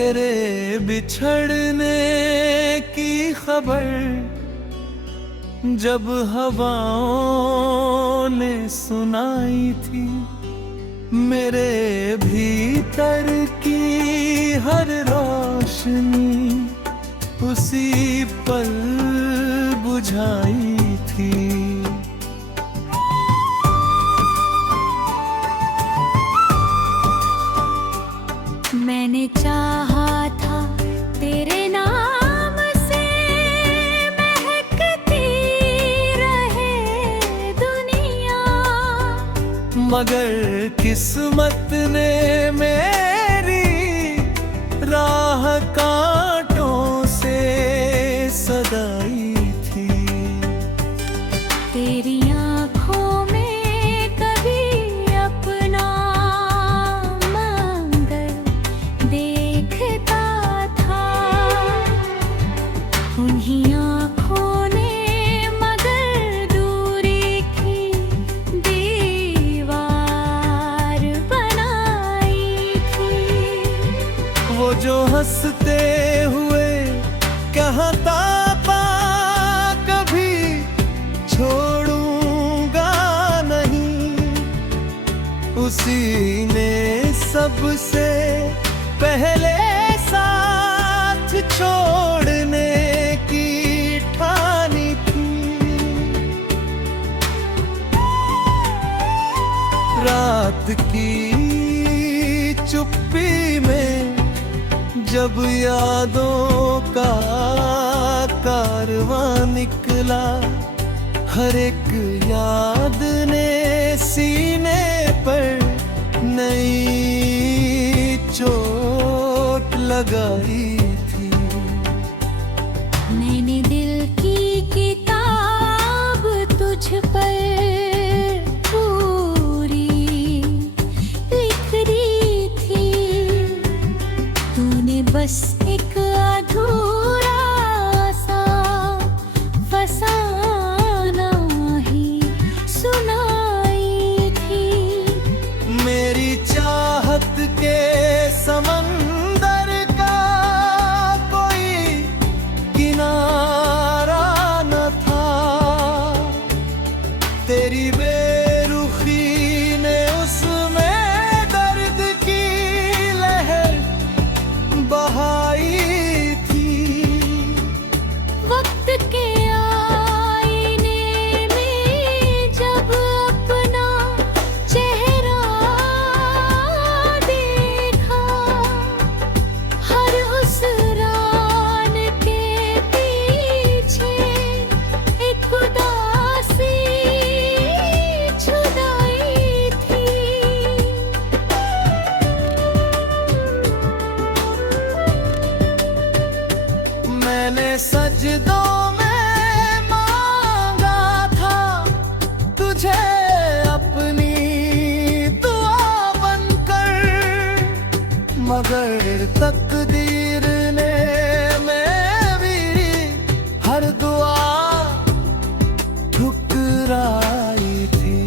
तेरे बिछड़ने की खबर जब हवाओं ने सुनाई थी, मेरे भीतर की हर रोशनी उसी पल बुझाई थी। मैंने चाहा था तेरे नाम से महकती रहे दुनिया, मगर किस्मत ने मेरी राह कांटों से सदाई थी। तेरी आँखों में कभी अपना मंगल देखता था, उन्हीं आँखों ने मगर दूरी की दीवार बनाई थी। वो जो हंसते हुए कहता था कभी छोड़ूंगा नहीं, उसी ने सबसे पहले साथ छोड़ने की ठानी थी। रात की चुप्पी में जब यादों का कारवां निकला, हर एक याद ने सीने पर नई चोट लगाई थी। मैंने दिल की किताब तुझ पर पूरी लिख दी थी, तूने बस एक अधूरा सा फसाना ही सुनाई थी। मेरी चाहत के समंदर का कोई किनारा न था, तेरी बेरुखी ने उसमें दर्द की लहर बहाई थी। वक्त के आईने में जब अपना चेहरा देखा, हर उस रान के पीछे एक उदासी छुदाई थी। मैंने सजदों में मांगा था तुझे अपनी दुआ बनकर, मगर तकदीर ने मेरी हर दुआ ठुकराई थी।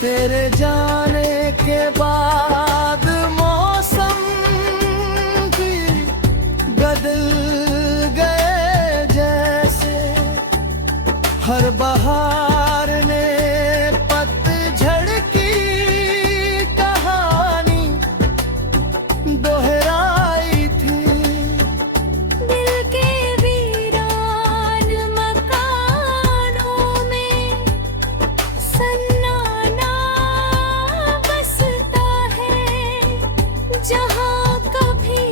तेरे जाने के बाद मौसम भी बदल गए जैसे, हर बहार ने पतझड़ की कहानी दोहराई थी। दिल के वीरान मकानों में सन्नाटा बसता है, जहाँ कभी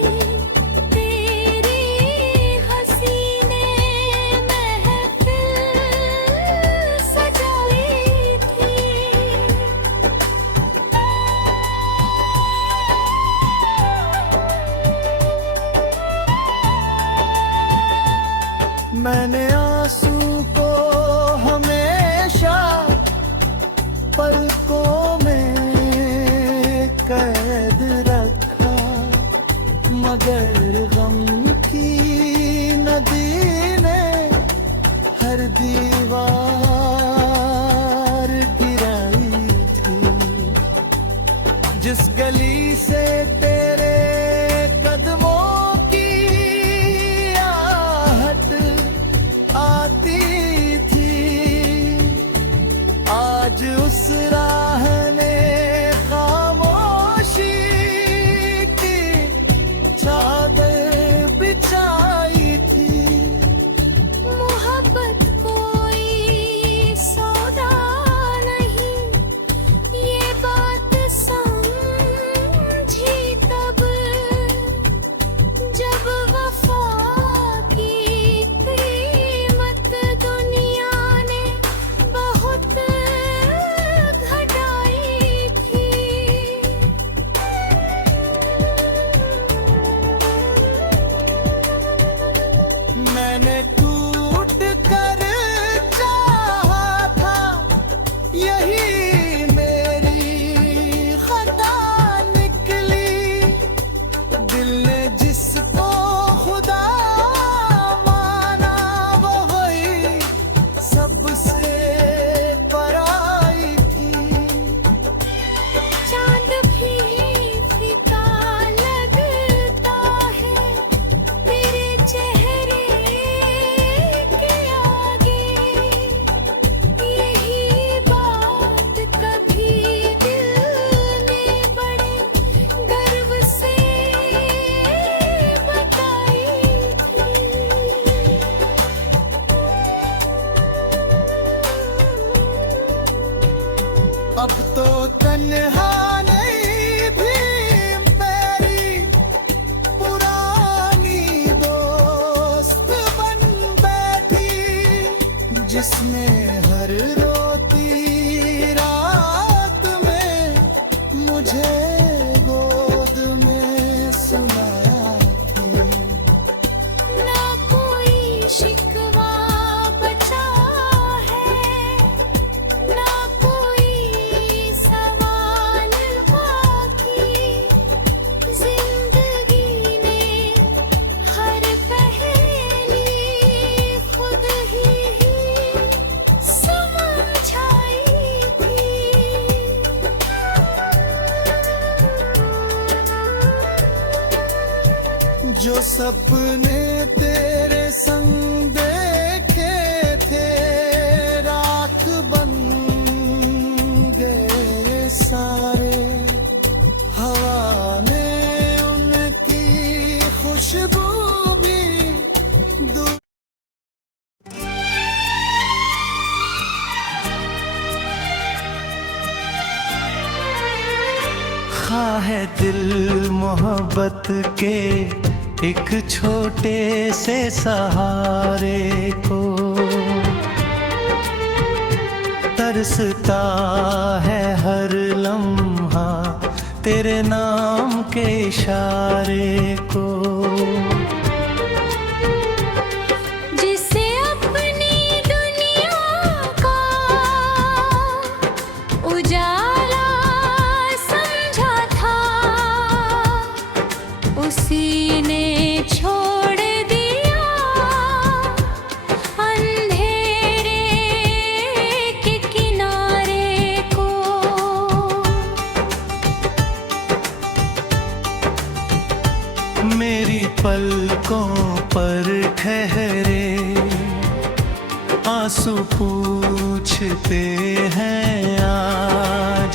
तेरी हंसी ने महफिल सजाई थी। मैंने आंसू को हमेशा पलकों में कैद रखा, मगर गम की नदी ने हर दीवार गिराई थी। जिस गली से तेरे मैंने टूट कर चाहा था, यही मेरी खता निकली। दिल ने जिसको खुदा माना, वो वही सबसे पराई थी। चांद भी फीका लगता है तेरे चेहरे के आगे। यही बात कभी दिल ने बड़े गर्व से बताई थी। अब तो तन्हा नहीं भी मेरी पुरानी दोस्त बन बैठी, जिसने हर रोती रात में मुझे गोद में सुलाया थी। ना कोई शिकवा बचा है, ना कोई सवाल बाकी। जिंदगी ने हर पहेली खुद ही समझाई थी। जो सपने तेरे संग देखे थे, राख बन गए सारे। हवा में उनकी खुशबू भी दूर। खा है दिल मोहब्बत के एक छोटे से सहारे को, तरसता है हर लम्हा तेरे नाम के इशारे को। जिसे अपनी दुनिया का उजाला समझा था, उसी ने छोड़ दिया अंधेरे के किनारे को। मेरी पलकों पर ठहरे आंसू पूछते हैं आज,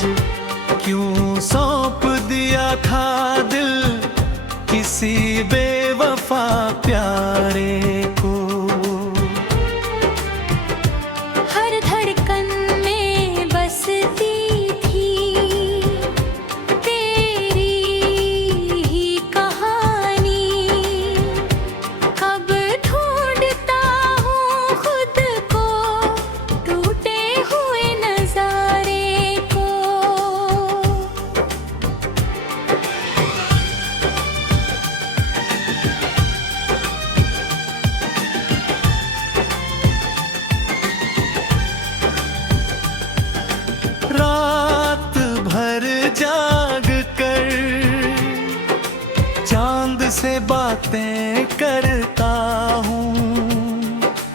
क्यों सौंप दिया था दिल किसी बेवफा प्यारे को। हर धड़कन में बसती थी तेरी ही कहानी। कब ढूंढता हूँ खुद को टूटे हुए नजारे को। रात भर जाग कर चांद से बातें करता हूँ,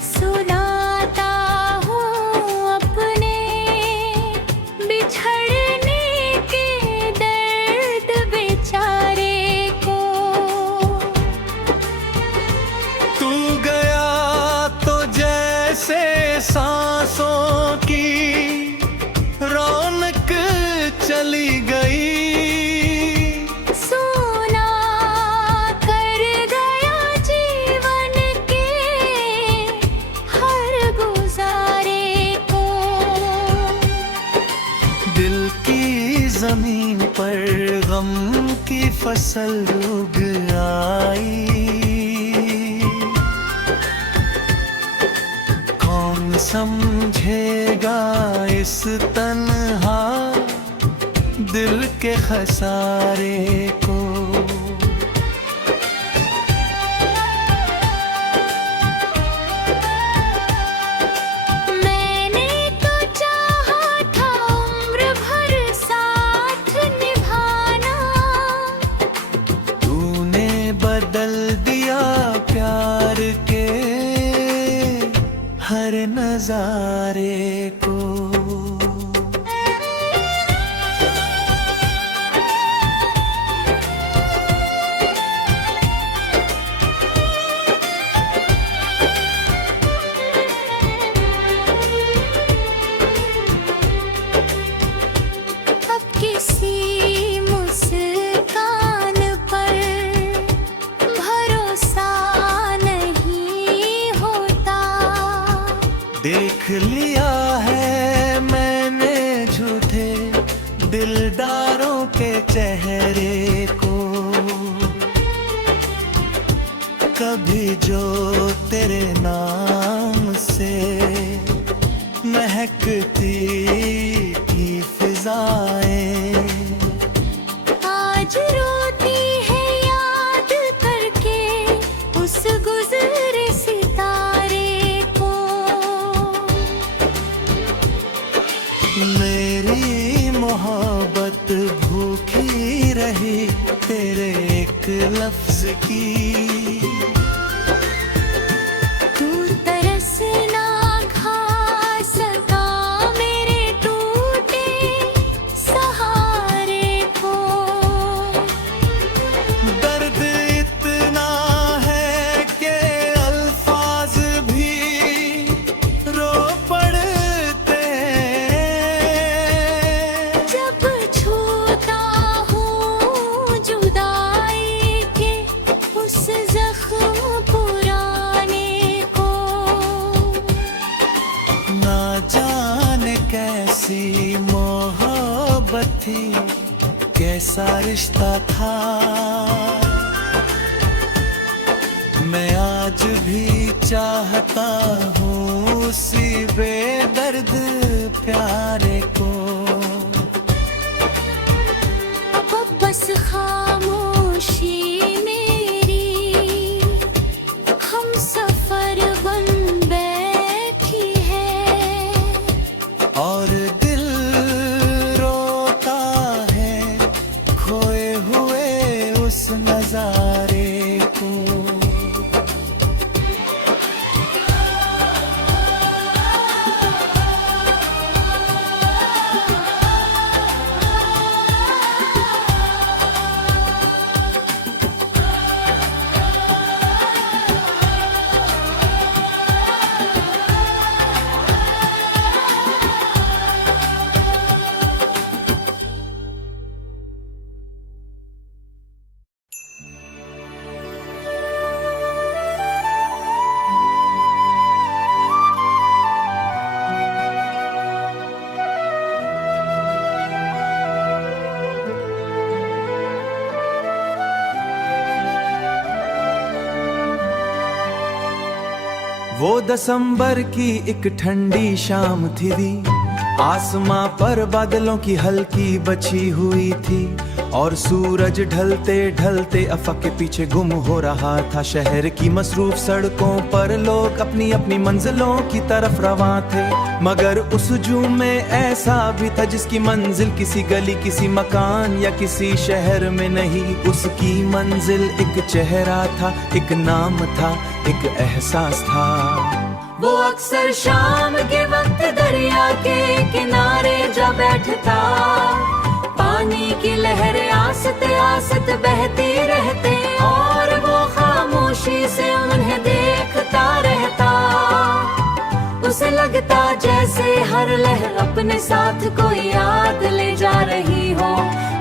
सुनाता हूँ अपने बिछड़ने के दर्द बेचारे को। तू गया तो जैसे सांसों की रौनक चली गई। सुना कर गया जीवन के हर गुजारे को। दिल की जमीन पर गम की फसल उग आई, कौन समझेगा इस तन्हा दिल के खसारे को। के हर नजारे को। अब किसी मुस्कान पर भरोसा नहीं होता। देख लिया है मैंने झूठे दिलदारों के चेहरे को। कभी जो तेरे नाम से महकती थी फिजाएं, आज रोती है याद करके उस गुजरे सितारे को। मेरी मोहब्बत भूखी रही तेरे एक लफ्ज की। तू तरस ना खा सका मेरे टूटे सहारे को। दर्द इतना है कि अल्फाज भी रो पड़ते हैं। जब छूता हूँ जुदाई के उस जख्म पुराने को। ना जाने कैसी मोहब्बत थी, कैसा रिश्ता था। मैं आज भी चाहता हूँ उसी बेदर्द प्यारे को। अब बस खामोशी मेरी हम सफर बन बैठी है। और दिल रोता है खोए हुए उस नजारे को। वो दिसंबर की एक ठंडी शाम थी दी। आसमां पर बादलों की हल्की बची हुई थी और सूरज ढलते ढलते अफक के पीछे गुम हो रहा था। शहर की मसरूफ सड़कों पर लोग अपनी अपनी मंजिलों की तरफ रवां थे, मगर उस जुम में ऐसा भी था जिसकी मंजिल किसी गली, किसी मकान या किसी शहर में नहीं। उसकी मंजिल एक चेहरा था, एक नाम था, एक एहसास था। वो अक्सर शाम के वक्त दरिया के किनारे जा बैठता। पानी की लहरें आसते आसते बहती रहते और वो खामोशी से उन्हें देखता रहता। उसे लगता जैसे हर लहर अपने साथ कोई याद ले जा रही हो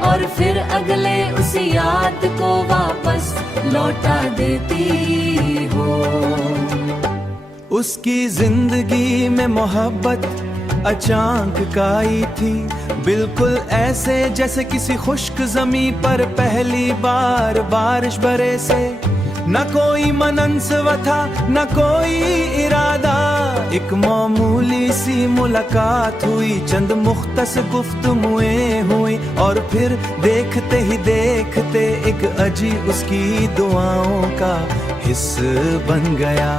और फिर अगले उसी याद को वापस लौटा देती हो। उसकी जिंदगी में मोहब्बत अचानक आई थी, बिल्कुल ऐसे जैसे किसी खुश्क जमी पर पहली बार बारिश बरसे। न कोई मनंसवा था न कोई इरादा, एक मामूली सी मुलाकात हुई, चंद मुख्तस गुफ्तगूएं हुई और फिर देखते ही देखते एक अजीब उसकी दुआओं का हिस्सा बन गया।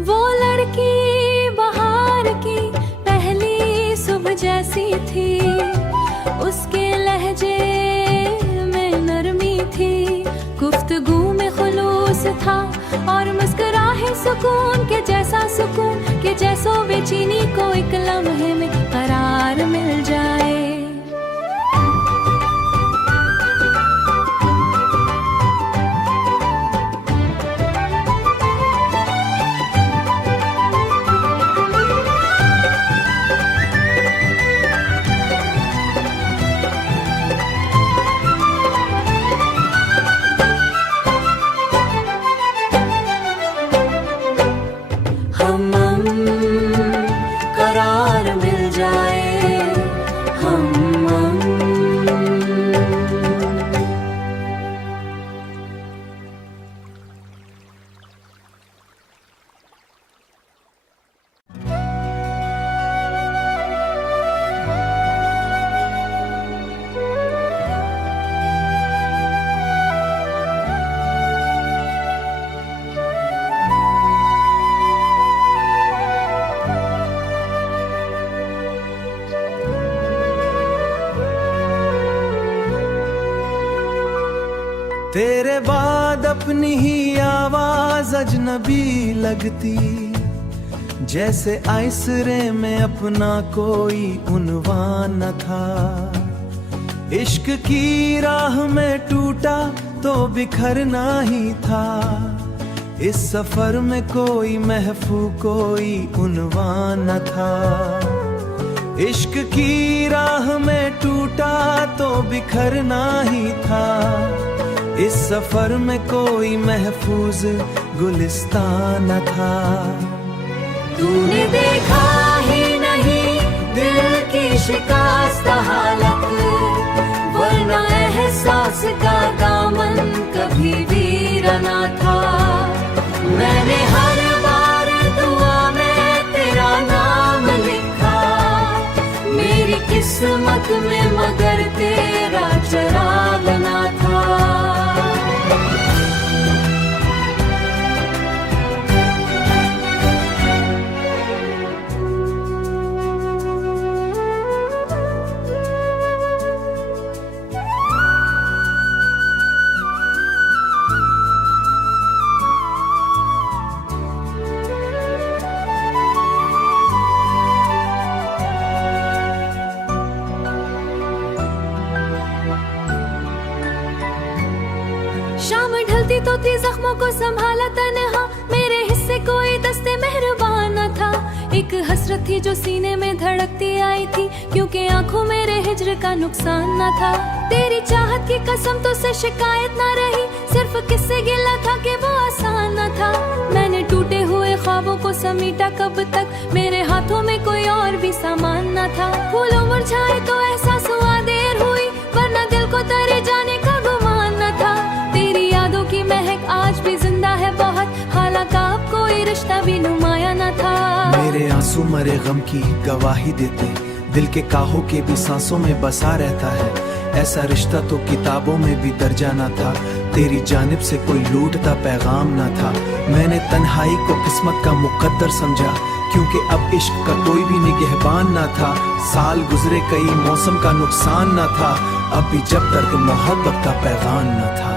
वो लड़की बहार की पहली सुबह जैसी थी, उसके लहजे में था, और मुस्कुराहे सुकून के जैसा सुकून के जैसो बेचैनी को एक लम्हे में करार मिल जाए। करार मिल जाए हम। तेरे बाद अपनी ही आवाज अजनबी लगती, जैसे आइसरे में अपना कोई उन्वान न था। इश्क की राह में टूटा तो बिखरना ही था, इस सफर में कोई महफू कोई उन्वान न था। इश्क की राह में टूटा तो बिखरना ही था, इस सफर में कोई महफूज गुलिस्तान न था। तूने देखा ही नहीं दिल की शिकस्त हालत, वरना एहसास का दामन कभी वीराना था। मैंने हर बार दुआ में तेरा नाम लिखा, मेरी किस्मत में मगर तेरा चराग ना था। शाम ढलती तो थी जख्मों को संभाला तन्हा, मेरे हिस्से कोई दस्ते मेहरबान न था। एक हसरत थी जो सीने में धड़कती आई थी, क्योंकि आंखों मेरे हिज्र का नुकसान न था। तेरी चाहत की कसम तो से शिकायत न रही, सिर्फ किससे गिला था कि वो आसान न था। मैंने टूटे हुए ख्वाबों को समीटा कब तक, मेरे हाथों में कोई और भी सामान न था। फूलों मुरझाए तो एहसास हुआ देर हुई, वरना दिल को तेरे जाने का गुमान न था। तेरी यादों की महक आज भी जिंदा है बहुत, हालांकि अब कोई रिश्ता भी नुमाया न था। मेरे आंसू मरे गम की गवाही देते, दिल के काहों के भी सांसों में बसा रहता है। ऐसा रिश्ता तो किताबों में भी दर्जा न था, तेरी जानिब से कोई लूटता पैगाम न था। मैंने तन्हाई को किस्मत का मुकद्दर समझा, क्योंकि अब इश्क का कोई भी निगहबान न था। साल गुजरे कई मौसम का नुकसान न था, अब भी जब तक मोहब्बत का पैगाम न था।